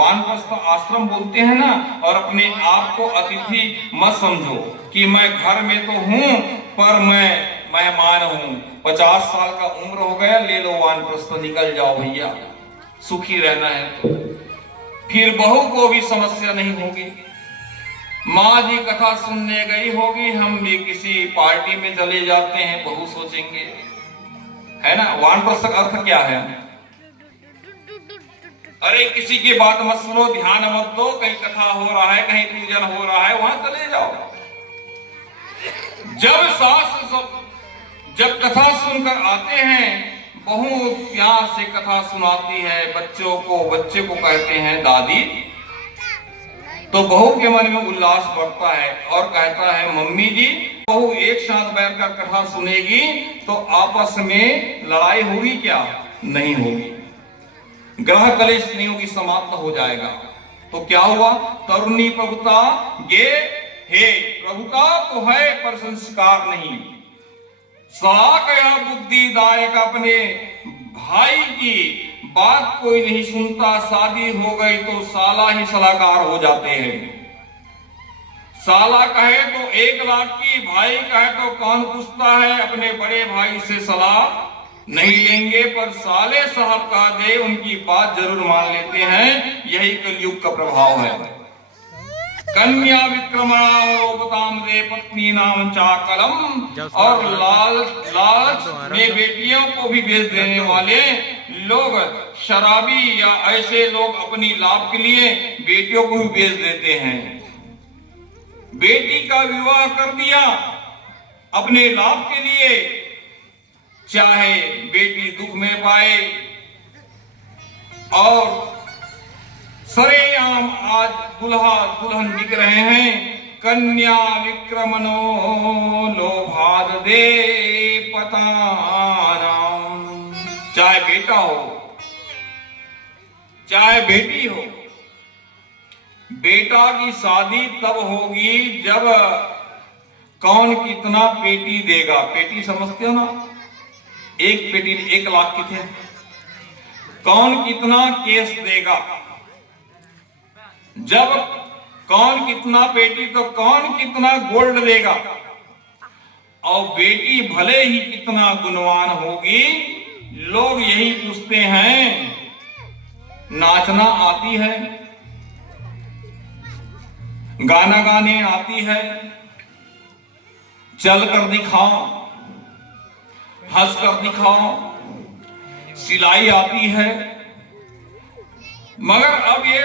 वानप्रस्थ आश्रम बोलते हैं ना, और अपने आप को अतिथि मत समझो कि मैं घर में तो हूं पर मैं मेहमान हूं। 50 साल का उम्र हो गया, ले लो वानप्रस्थ, निकल जाओ भैया, सुखी रहना है तो। फिर बहू को भी समस्या नहीं होगी। माँ जी कथा सुनने गई होगी, हम भी किसी पार्टी में चले जाते हैं, बहू सोचेंगे, है ना। वानप्रस्थ का अर्थ क्या है? अरे किसी की बात मत सुनो, ध्यान मत दो, कहीं कथा हो रहा है, कहीं पूजन हो रहा है, वहां चले जाओ। जब सास जब कथा सुनकर आते हैं, बहू प्यार से कथा सुनाती है बच्चों को, बच्चे को कहते हैं दादी, तो बहू के मन में उल्लास बढ़ता है और कहता है मम्मी जी, बहू एक साथ बैठकर कथा सुनेगी तो आपस में लड़ाई होगी क्या? नहीं होगी। ग्रह कलेश नहीं होगी, समाप्त हो जाएगा। तो क्या हुआ? तरुणी प्रभुता गे हे, प्रभुता तो है पर संस्कार नहीं। सलाह या बुद्धिदायक अपने भाई की बात कोई नहीं सुनता, शादी हो गई तो साला ही सलाहकार हो जाते हैं। साला कहे तो 1 लाख की, भाई कहे तो कौन पूछता है, अपने बड़े भाई से सलाह नहीं लेंगे, पर साले साहब कह दे उनकी बात जरूर मान लेते हैं। यही कलयुग का प्रभाव है। कन्या विक्रमणावताम रे पत्नी नाम चाकलम, और लालच में बेटियों को भी बेच देने वाले लोग, शराबी या ऐसे लोग अपनी लाभ के लिए बेटियों को भी बेच देते हैं। बेटी का विवाह कर दिया अपने लाभ के लिए, चाहे बेटी दुख में पाए। और सरेआम आज दुल्हा दुल्हन बिक रहे हैं। कन्या विक्रमनो लोभाद दे पतानाम, चाहे बेटा हो चाहे बेटी हो। बेटा की शादी तब होगी जब कौन कितना पेटी देगा। पेटी समझते हो ना? एक पेटी 1 लाख की थे। कौन कितना केस देगा, जब कौन कितना पेटी तो कौन कितना गोल्ड देगा। और बेटी भले ही कितना गुणवान होगी, लोग यही पूछते हैं नाचना आती है, गाना गाने आती है, चल कर दिखाओ, हंस कर दिखाओ, सिलाई आती है। मगर अब ये